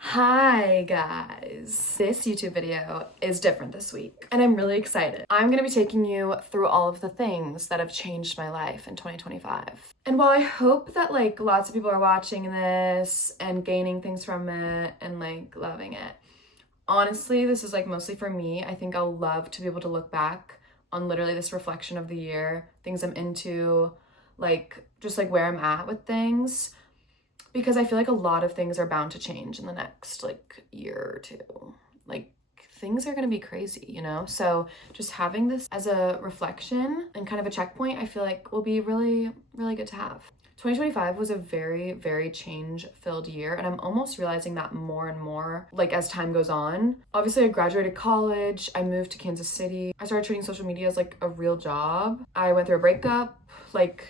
Hi guys! This YouTube video is different this week and I'm really excited. I'm gonna be taking you through all of the things that have changed my life in 2025. And while I hope that lots of people are watching this and gaining things from it and loving it, honestly, this is mostly for me. I think I'll love to be able to look back on literally this reflection of the year, things I'm into, just where I'm at with things. Because I feel like a lot of things are bound to change in the next year or two. Things are gonna be crazy, you know? So just having this as a reflection and kind of a checkpoint, I feel like will be really, really good to have. 2025 was a very, very change-filled year, and I'm almost realizing that more and more, as time goes on. Obviously, I graduated college, I moved to Kansas City, I started treating social media as a real job. I went through a breakup,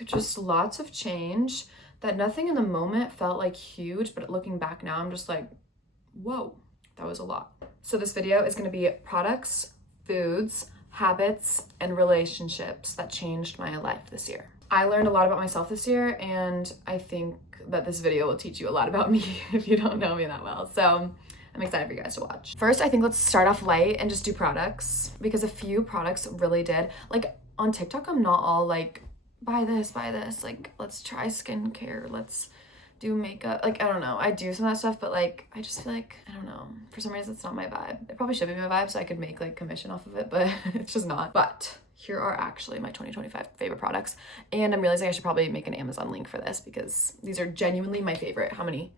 just lots of change that nothing in the moment felt huge, but looking back now, I'm just whoa, that was a lot. So this video is gonna be products, foods, habits, and relationships that changed my life this year. I learned a lot about myself this year, and I think that this video will teach you a lot about me if you don't know me that well. So I'm excited for you guys to watch. First, I think let's start off light and just do products, because a few products really did. On TikTok, I'm not all buy this, let's try skincare, let's do makeup. I don't know, I do some of that stuff, but I just feel I don't know, for some reason it's not my vibe. It probably should be my vibe so I could make commission off of it, but it's just not. But here are actually my 2025 favorite products, and I'm realizing I should probably make an Amazon link for this because these are genuinely my favorite. How many?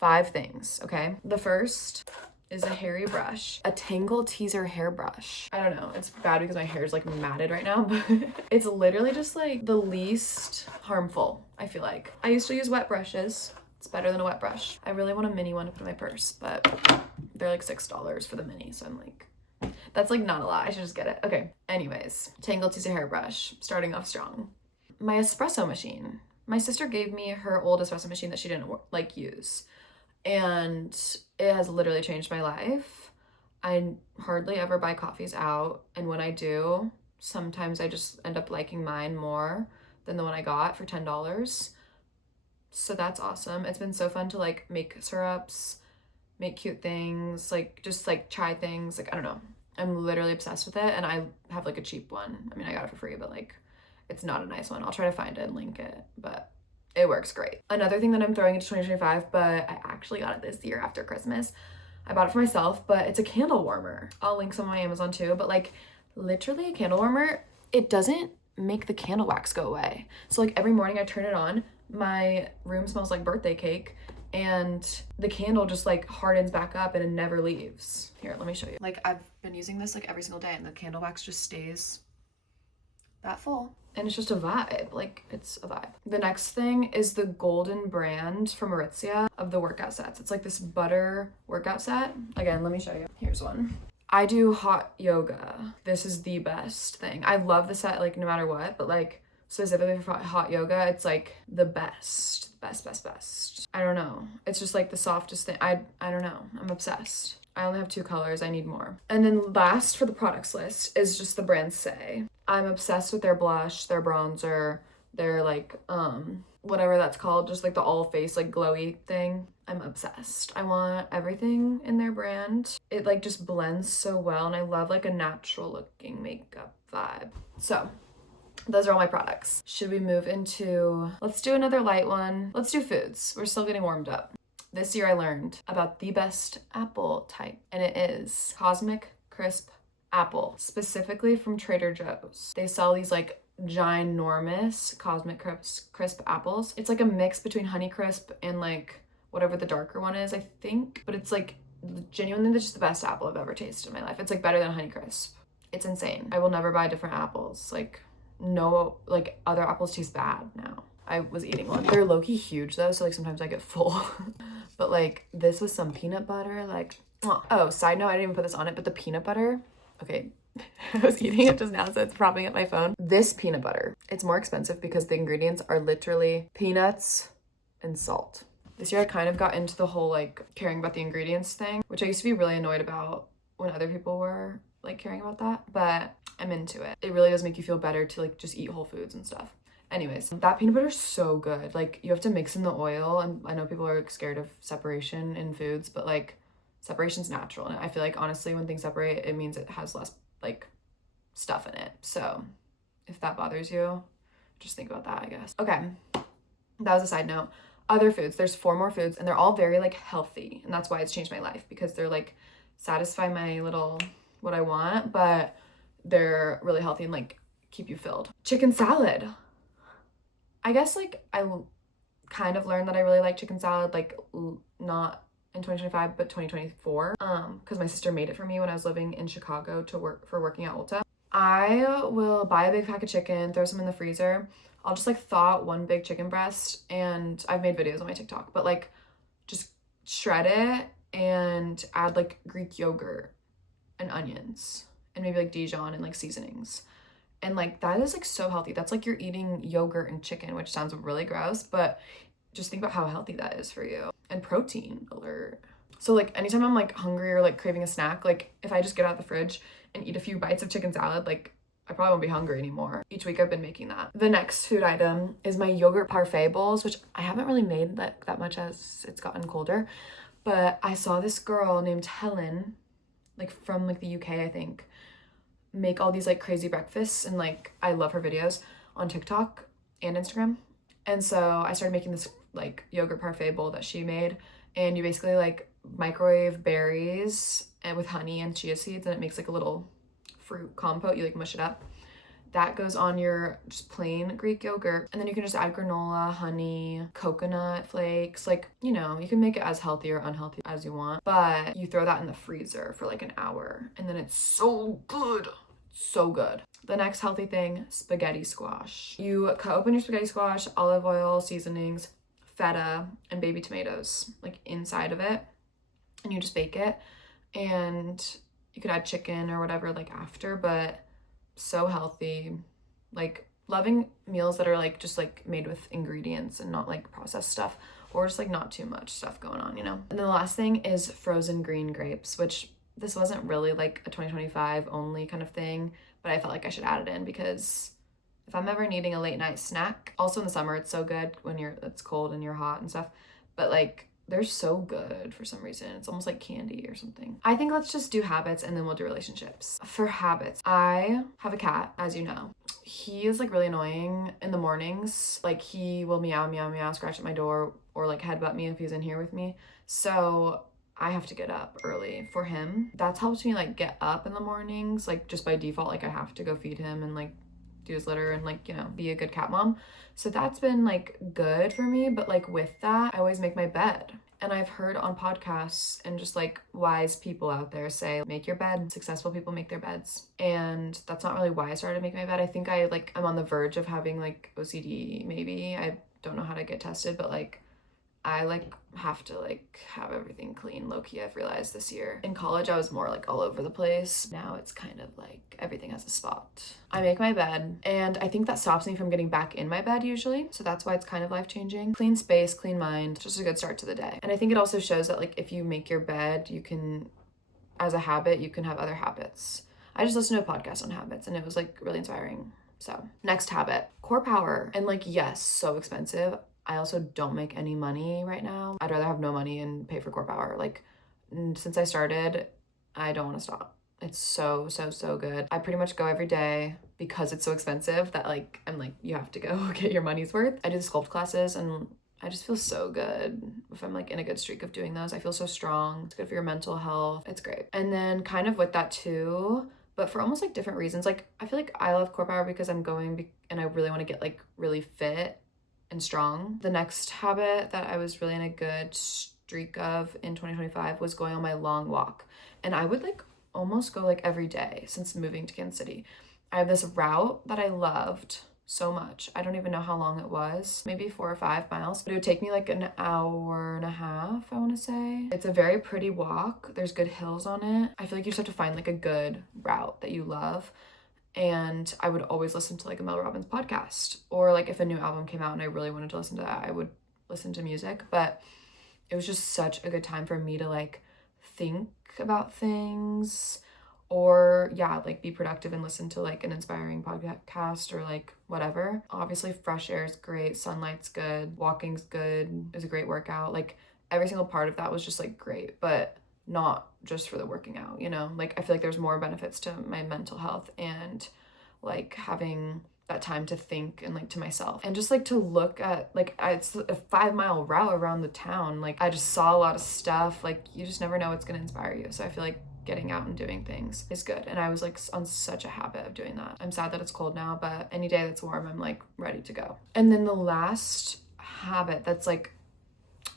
5 things, okay? The first is a hairy brush, a Tangle Teaser hairbrush. I don't know, it's bad because my hair is matted right now, but it's literally just the least harmful, I feel like. I used to use wet brushes. It's better than a wet brush. I really want a mini one to put in my purse, but they're $6 for the mini, so I'm that's not a lot. I should just get it. Okay, anyways, Tangle Teaser hairbrush, starting off strong. My espresso machine. My sister gave me her old espresso machine that she didn't use, and it has literally changed my life. I hardly ever buy coffees out, and when I do, sometimes I just end up liking mine more than the one I got for $10. So that's awesome. It's been so fun to make syrups, make cute things, just try things. I don't know. I'm literally obsessed with it, and I have a cheap one. I mean, I got it for free, but it's not a nice one. I'll try to find it and link it, but it works great. Another thing that I'm throwing into 2025, but I actually got it this year after Christmas. I bought it for myself, but it's a candle warmer. I'll link some on my Amazon too, but literally a candle warmer, it doesn't make the candle wax go away. So every morning I turn it on, my room smells like birthday cake, and the candle just hardens back up and it never leaves. Here, let me show you. I've been using this every single day, and the candle wax just stays that full, and it's just a vibe. It's a vibe. The next thing is the golden brand from Aritzia of the workout sets. It's this butter workout set. Again, let me show you. Here's one. I do hot yoga. This is the best thing. I love the set no matter what, but specifically for hot yoga, it's the best. I don't know, it's just the softest thing. I don't know, I'm obsessed. I only have 2 colors, I need more. And then last for the products list is just the brand Say. I'm obsessed with their blush, their bronzer, their whatever that's called, just the all face glowy thing. I'm obsessed. I want everything in their brand. It just blends so well, and I love a natural looking makeup vibe. So those are all my products. Should we move into, let's do another light one. Let's do foods. We're still getting warmed up. This year I learned about the best apple type, and it is Cosmic Crisp Apple, specifically from Trader Joe's. They sell these ginormous Cosmic Crisp apples. It's a mix between Honeycrisp and whatever the darker one is, I think. But it's genuinely just the best apple I've ever tasted in my life. It's better than Honeycrisp. It's insane. I will never buy different apples. No, other apples taste bad now. I was eating one. They're low-key huge though, so sometimes I get full. But this with some peanut butter, oh, side note, I didn't even put this on it, but the peanut butter, okay, I was eating it just now, so it's propping up my phone. This peanut butter, it's more expensive because the ingredients are literally peanuts and salt. This year I kind of got into the whole caring about the ingredients thing, which I used to be really annoyed about when other people were caring about that, but I'm into it. It really does make you feel better to just eat whole foods and stuff. Anyways, that peanut butter is so good. Like, you have to mix in the oil, and I know people are like scared of separation in foods, but like separation's natural. And I feel like honestly when things separate, it means it has less like stuff in it. So if that bothers you, just think about that, I guess. Okay, that was a side note. Other foods, there's 4 more foods, and they're all very like healthy, and that's why it's changed my life, because they're like satisfy my little what I want, but they're really healthy and like keep you filled. Chicken salad. I guess like I kind of learned that I really like chicken salad, like not in 2025 but 2024, because my sister made it for me when I was living in Chicago to working at Ulta. I will buy a big pack of chicken, throw some in the freezer. I'll just like thaw out 1 big chicken breast, and I've made videos on my TikTok, but like just shred it and add like Greek yogurt and onions and maybe like Dijon and like seasonings. And like that is like so healthy. That's like you're eating yogurt and chicken, which sounds really gross, but just think about how healthy that is for you. And protein alert. So like anytime I'm like hungry or like craving a snack, like if I just get out of the fridge and eat a few bites of chicken salad, like I probably won't be hungry anymore. Each week I've been making that. The next food item is my yogurt parfait bowls, which I haven't really made that much as it's gotten colder. But I saw this girl named Helen, like from like the UK, I think, make all these like crazy breakfasts, and like I love her videos on TikTok and Instagram. And so I started making this like yogurt parfait bowl that she made, and you basically like microwave berries and with honey and chia seeds, and it makes like a little fruit compote. You like mush it up. That goes on your just plain Greek yogurt, and then you can just add granola, honey, coconut flakes. Like, you know, you can make it as healthy or unhealthy as you want, but you throw that in the freezer for like an hour, and then it's so good. So good. The next healthy thing, spaghetti squash. You cut open your spaghetti squash, olive oil, seasonings, feta, and baby tomatoes like inside of it, and you just bake it. And you could add chicken or whatever like after, but so healthy. Like loving meals that are like just like made with ingredients and not like processed stuff, or just like not too much stuff going on, you know. And then the last thing is frozen green grapes, which this wasn't really like a 2025 only kind of thing, but I felt like I should add it in because if I'm ever needing a late night snack, also in the summer it's so good when it's cold and you're hot and stuff, but like they're so good for some reason. It's almost like candy or something. I think let's just do habits and then we'll do relationships. For habits, I have a cat, as you know. He is like really annoying in the mornings. Like he will meow, meow, meow, scratch at my door, or like headbutt me if he's in here with me. So I have to get up early for him. That's helped me like get up in the mornings, like just by default, like I have to go feed him and like do his litter and like, you know, be a good cat mom. So that's been like good for me. But like with that, I always make my bed. And I've heard on podcasts and just like wise people out there say, make your bed. Successful people make their beds. And that's not really why I started making my bed. I think I'm on the verge of having like OCD maybe. I don't know how to get tested, but like I like have to like have everything clean, low-key, I've realized this year. In college I was more like all over the place. Now it's kind of like everything has a spot. I make my bed, and I think that stops me from getting back in my bed usually, so that's why it's kind of life-changing. Clean space, clean mind, just a good start to the day. And I think it also shows that like if you make your bed, you can, as a habit, you can have other habits. I just listened to a podcast on habits and it was like really inspiring. So next habit, core power. And like, yes, so expensive. I also don't make any money right now. I'd rather have no money and pay for core power. Like since I started, I don't want to stop. It's so, so, so good. I pretty much go every day because it's so expensive that like, I'm like, you have to go get your money's worth. I do the sculpt classes and I just feel so good if I'm like in a good streak of doing those. I feel so strong. It's good for your mental health. It's great. And then kind of with that too, but for almost like different reasons. Like I feel like I love core power because I'm going and I really want to get like really fit and strong. The next habit that I was really in a good streak of in 2025 was going on my long walk. And I would like almost go like every day since moving to Kansas City. I have this route that I loved so much. I don't even know how long it was, maybe 4 or 5 miles, but it would take me like an hour and a half, I want to say. It's a very pretty walk. There's good hills on it. I feel like you just have to find like a good route that you love. And I would always listen to like a Mel Robbins podcast, or like if a new album came out and I really wanted to listen to that, I would listen to music. But it was just such a good time for me to like think about things or yeah, like be productive and listen to like an inspiring podcast or like whatever. Obviously fresh air is great, sunlight's good, walking's good, is a great workout. Like every single part of that was just like great, but not just for the working out, you know? Like I feel like there's more benefits to my mental health and like having that time to think and like to myself and just like to look at like it's a 5-mile route around the town. Like I just saw a lot of stuff. Like you just never know what's going to inspire you. So I feel like getting out and doing things is good, and I was like on such a habit of doing that. I'm sad that it's cold now, but any day that's warm I'm like ready to go. And then the last habit that's like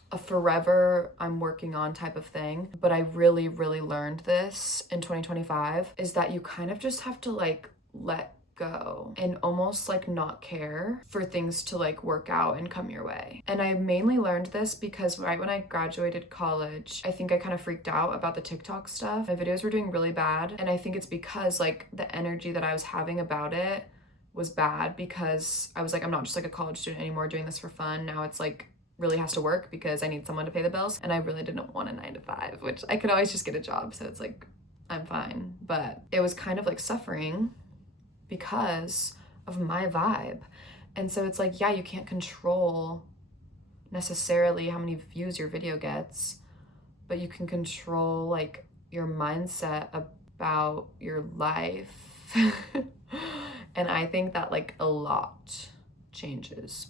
a forever I'm working on type of thing, but I really learned this in 2025, is that you kind of just have to like let go and almost like not care for things to like work out and come your way. And I mainly learned this because right when I graduated college, I think I kind of freaked out about the TikTok stuff. My videos were doing really bad, and I think it's because like the energy that I was having about it was bad, because I was like, I'm not just like a college student anymore doing this for fun. Now it's like really has to work because I need someone to pay the bills, and I really didn't want a 9-to-5, which I could always just get a job, so it's like I'm fine. But it was kind of like suffering because of my vibe. And so it's like, yeah, you can't control necessarily how many views your video gets, but you can control like your mindset about your life. And I think that like a lot changes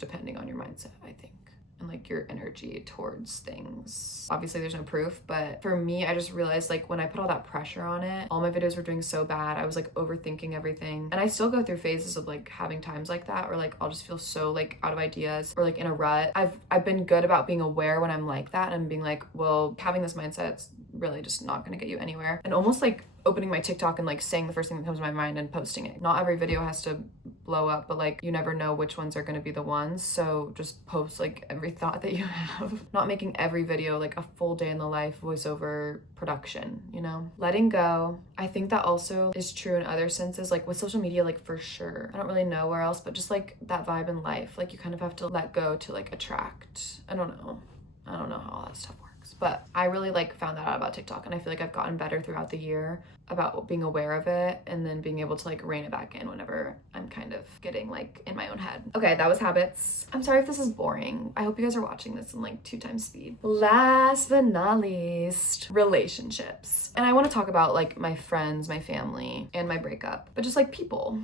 depending on your mindset, I think, and like your energy towards things. Obviously there's no proof, but for me, I just realized like when I put all that pressure on it, all my videos were doing so bad. I was like overthinking everything, and I still go through phases of like having times like that, or like I'll just feel so like out of ideas or like in a rut. I've been good about being aware when I'm like that and being like, well, having this mindset's really just not gonna get you anywhere, and almost like opening my TikTok and like saying the first thing that comes to my mind and posting it. Not every video has to blow up, but like you never know which ones are gonna be the ones, so just post like every thought that you have. Not making every video like a full day in the life voiceover production, you know? Letting go. I think that also is true in other senses, like with social media, like for sure. I don't really know where else, but just like that vibe in life, like you kind of have to let go to like attract. I don't know how all that stuff works, but I really like found that out about TikTok, and I feel like I've gotten better throughout the year about being aware of it and then being able to like rein it back in whenever I'm kind of getting like in my own head. Okay, that was habits. I'm sorry if this is boring. I hope you guys are watching this in like 2x speed. Last but not least, relationships. And I want to talk about like my friends, my family, and my breakup, but just like people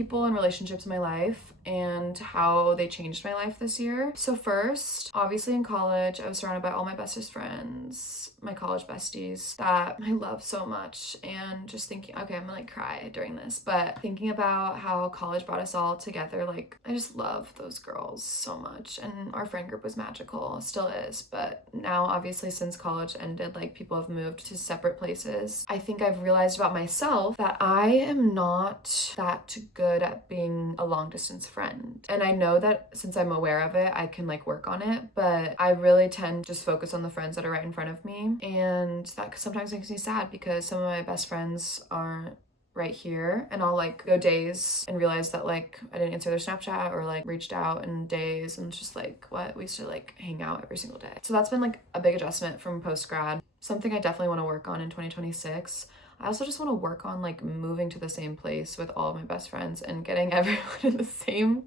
and relationships in my life and how they changed my life this year. So first, obviously in college, I was surrounded by all my bestest friends, my college besties that I love so much, and just thinking, okay, I'm gonna like cry during this, but thinking about how college brought us all together, like I just love those girls so much, and our friend group was magical, still is, but now obviously since college ended, like people have moved to separate places. I think I've realized about myself that I am not that good at being a long distance friend. And I know that since I'm aware of it, I can like work on it, but I really tend to just focus on the friends that are right in front of me. And that sometimes makes me sad because some of my best friends aren't right here, and I'll like go days and realize that like I didn't answer their Snapchat or like reached out in days, and it's just like, what? We used to like hang out every single day. So that's been like a big adjustment from post grad. Something I definitely want to work on in 2026. I also just want to work on like moving to the same place with all of my best friends and getting everyone in the same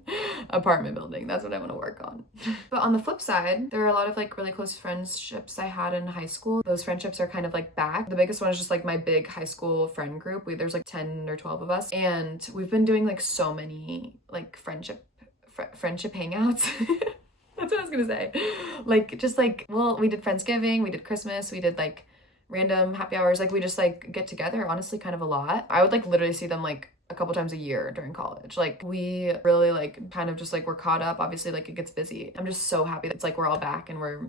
apartment building. That's what I want to work on. But on the flip side, there are a lot of like really close friendships I had in high school. Those friendships are kind of like back. The biggest one is just like my big high school friend group. There's like 10 or 12 of us, and we've been doing like so many like friendship hangouts. That's what I was gonna say. Like just like, well, we did Friendsgiving, we did Christmas, we did like random happy hours. Like we just like get together honestly kind of a lot. I would like literally see them like a couple times a year during college. Like we really like kind of just like we're caught up. Obviously like it gets busy. I'm just so happy that it's like we're all back and we're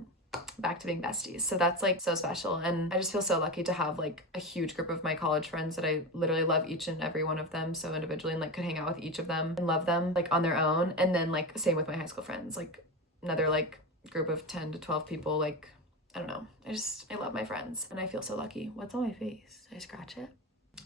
back to being besties. So that's like so special, and I just feel so lucky to have like a huge group of my college friends that I literally love each and every one of them so individually, and like could hang out with each of them and love them like on their own. And then like same with my high school friends, like another like group of 10 to 12 people. Like I don't know. I love my friends, and I feel so lucky. What's on my face? Did I scratch it?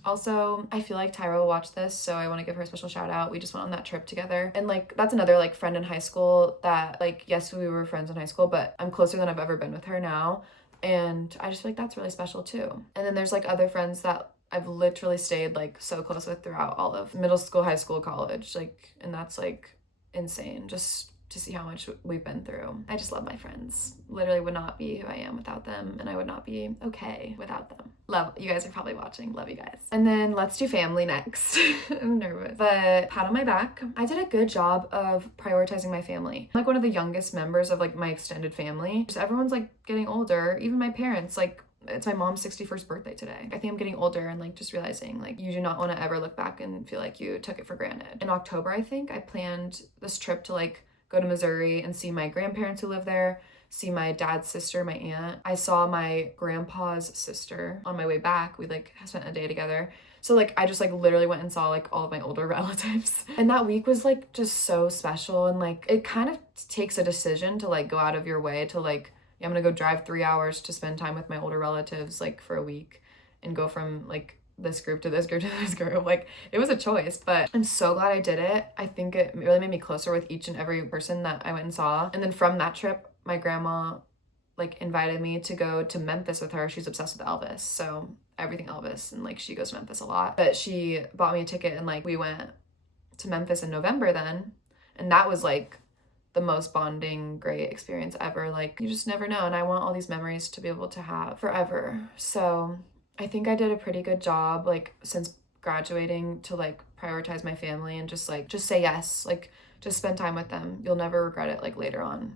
Also, I feel like Tyra will watch this, so I want to give her a special shout out. We just went on that trip together, and like that's another like friend in high school that like, yes, we were friends in high school, but I'm closer than I've ever been with her now And I just feel like that's really special too. And then there's like other friends that I've literally stayed like so close with throughout all of middle school, high school, college, like, and that's like insane just to see how much we've been through. I just love my friends. Literally would not be who I am without them, and I would not be okay without them. Love, you guys are probably watching. Love you guys. And then let's do family next. I'm nervous. But pat on my back. I did a good job of prioritizing my family. I'm like one of the youngest members of like my extended family. Just everyone's like getting older. Even my parents, like it's my mom's 61st birthday today. I think I'm getting older and like just realizing like you do not want to ever look back and feel like you took it for granted. In October, I think I planned this trip to like go to Missouri and see my grandparents who live there, see my dad's sister, my aunt. I saw my grandpa's sister on my way back. We like spent a day together. So like I just like literally went and saw like all of my older relatives. And that week was like just so special, and like it kind of takes a decision to like go out of your way to like, yeah, I'm gonna go drive 3 hours to spend time with my older relatives like for a week and go from like this group to this group to this group. Like it was a choice, but I'm so glad I did it. I think it really made me closer with each and every person that I went and saw. And then from that trip, my grandma like invited me to go to Memphis with her. She's obsessed with Elvis, so everything Elvis, and like she goes to Memphis a lot. But she bought me a ticket and like we went to Memphis in November then, and that was like the most bonding, great experience ever. Like you just never know, and I want all these memories to be able to have forever. So I think I did a pretty good job like since graduating to like prioritize my family and just say yes, like just spend time with them. You'll never regret it like later on.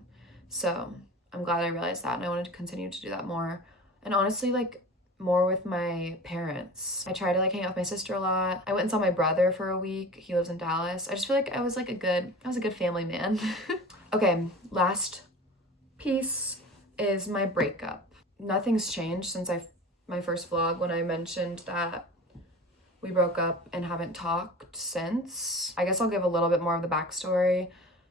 So I'm glad I realized that, and I wanted to continue to do that more. And honestly, like more with my parents. I try to like hang out with my sister a lot. I went and saw my brother for a week. He lives in Dallas. I just feel like I was a good family man. Okay, last piece is my breakup. Nothing's changed since my first vlog when I mentioned that we broke up and haven't talked since. I guess I'll give a little bit more of the backstory.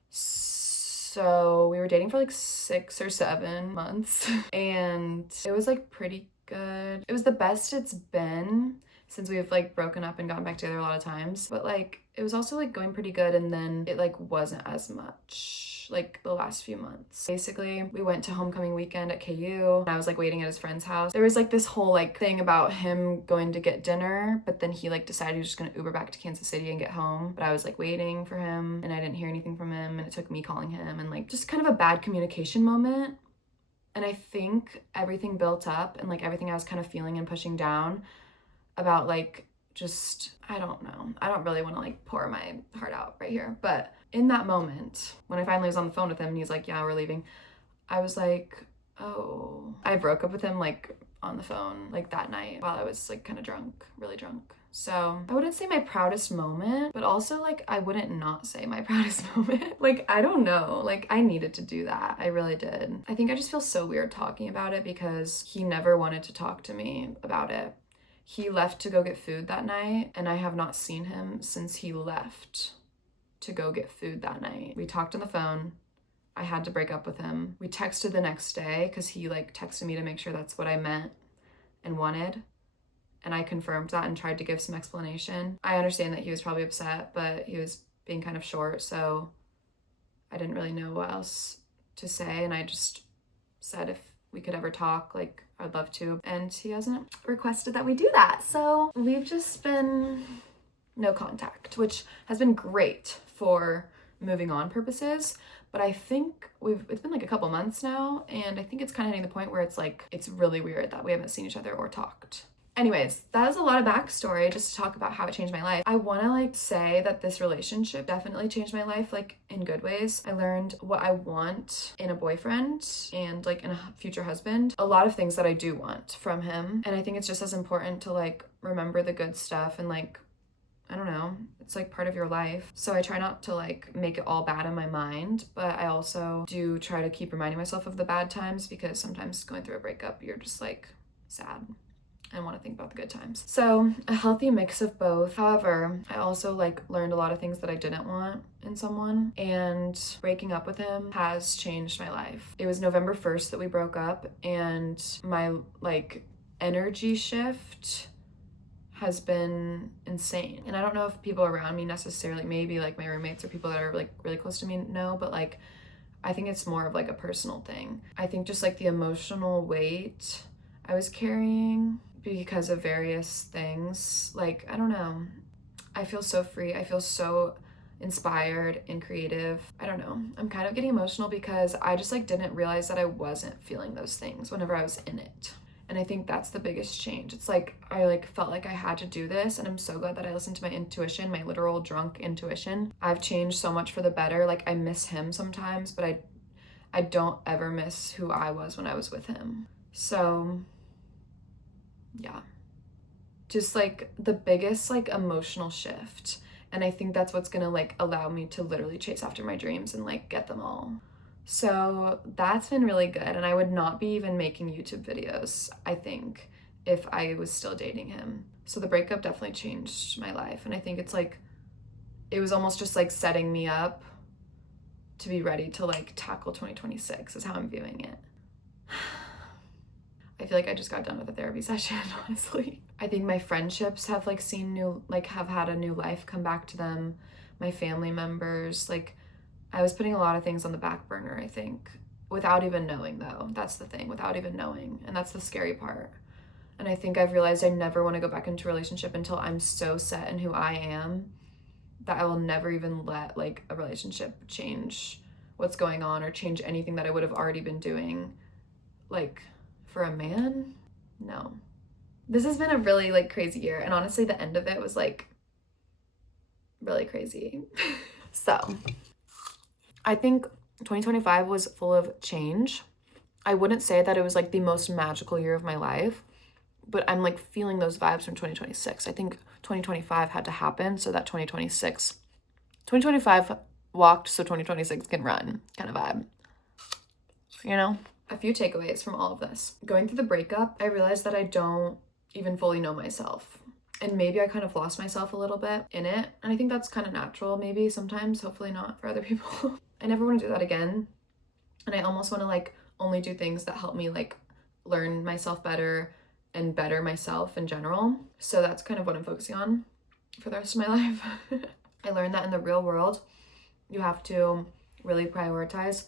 So we were dating for like 6 or 7 months and it was like pretty good. It was the best it's been since we've like broken up and gotten back together a lot of times, but like it was also like going pretty good, and then it like wasn't as much like the last few months. Basically, we went to homecoming weekend at KU and I was like waiting at his friend's house. There was like this whole like thing about him going to get dinner, but then he like decided he was just gonna Uber back to Kansas City and get home. But I was like waiting for him and I didn't hear anything from him, and it took me calling him, and like just kind of a bad communication moment. And I think everything built up, and like everything I was kind of feeling and pushing down about like just, I don't know. I don't really want to like pour my heart out right here, but in that moment, when I finally was on the phone with him and he's like, yeah, we're leaving, I was like, oh. I broke up with him like on the phone like that night while I was like kind of drunk, really drunk. So I wouldn't say my proudest moment, but also like I wouldn't not say my proudest moment. Like, I don't know, like I needed to do that. I really did. I think I just feel so weird talking about it because he never wanted to talk to me about it. He left to go get food that night, and I have not seen him since he left to go get food that night. We talked on the phone. I had to break up with him. We texted the next day because he like texted me to make sure that's what I meant and wanted. And I confirmed that and tried to give some explanation. I understand that he was probably upset, but he was being kind of short, so I didn't really know what else to say. And I just said if we could ever talk, like I'd love to. And he hasn't requested that we do that. So we've just been no contact, which has been great for moving on purposes. But I think it's been like a couple months now, and I think it's kind of hitting the point where it's like, it's really weird that we haven't seen each other or talked. Anyways, that was a lot of backstory just to talk about how it changed my life. I want to like say that this relationship definitely changed my life, like in good ways. I learned what I want in a boyfriend and like in a future husband. A lot of things that I do want from him. And I think it's just as important to like remember the good stuff and like, I don't know, it's like part of your life. So I try not to like make it all bad in my mind, but I also do try to keep reminding myself of the bad times, because sometimes going through a breakup, you're just like sad and want to think about the good times. So a healthy mix of both. However, I also like learned a lot of things that I didn't want in someone, and breaking up with him has changed my life. It was November 1st that we broke up, and my like energy shift has been insane. And I don't know if people around me necessarily, maybe like my roommates or people that are like really close to me know, but like I think it's more of like a personal thing. I think just like the emotional weight I was carrying because of various things, like, I don't know. I feel so free. I feel so inspired and creative. I don't know. I'm kind of getting emotional because I just like didn't realize that I wasn't feeling those things whenever I was in it. And I think that's the biggest change. It's like I like felt like I had to do this, and I'm so glad that I listened to my intuition, my literal drunk intuition. I've changed so much for the better. Like I miss him sometimes, but I don't ever miss who I was when I was with him. So yeah. Just like the biggest like emotional shift. And I think that's what's gonna like allow me to literally chase after my dreams and like get them all. So that's been really good. And I would not be even making YouTube videos, I think, if I was still dating him. So the breakup definitely changed my life. And I think it's like, it was almost just like setting me up to be ready to like tackle 2026 is how I'm viewing it. I feel like I just got done with a therapy session, honestly. I think my friendships have like have had a new life come back to them. My family members, like I was putting a lot of things on the back burner, I think, without even knowing though. That's the thing, without even knowing. And that's the scary part. And I think I've realized I never want to go back into a relationship until I'm so set in who I am that I will never even let like a relationship change what's going on or change anything that I would have already been doing. Like for a man, no. This has been a really like crazy year, and honestly the end of it was like really crazy. So I think 2025 was full of change. I wouldn't say that it was like the most magical year of my life, but I'm like feeling those vibes from 2026. I think 2025 had to happen so that 2025 walked so 2026 can run kind of vibe, you know? A few takeaways from all of this. Going through the breakup, I realized that I don't even fully know myself. And maybe I kind of lost myself a little bit in it. And I think that's kind of natural, maybe sometimes, hopefully not for other people. I never want to do that again. And I almost want to like only do things that help me like learn myself better and better myself in general. So that's kind of what I'm focusing on for the rest of my life. I learned that in the real world, you have to really prioritize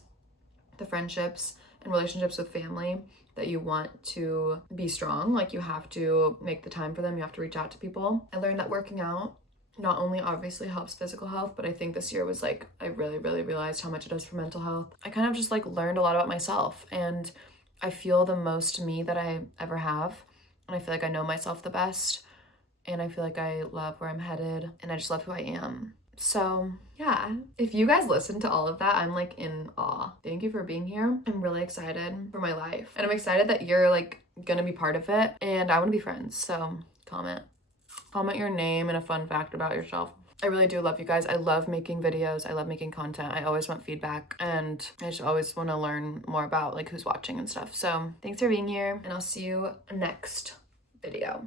the friendships and relationships with family that you want to be strong. Like you have to make the time for them. You have to reach out to people. I learned that working out not only obviously helps physical health, but I think this year was like, I really, really realized how much it does for mental health. I kind of just like learned a lot about myself, and I feel the most me that I ever have. And I feel like I know myself the best, and I feel like I love where I'm headed, and I just love who I am. So yeah, if you guys listen to all of that, I'm like in awe. Thank you for being here. I'm really excited for my life, and I'm excited that you're like gonna be part of it, and I want to be friends. So comment your name and a fun fact about yourself. I really do love you guys. I love making videos. I love making content. I always want feedback, and I just always want to learn more about like who's watching and stuff. So thanks for being here, and I'll see you next video.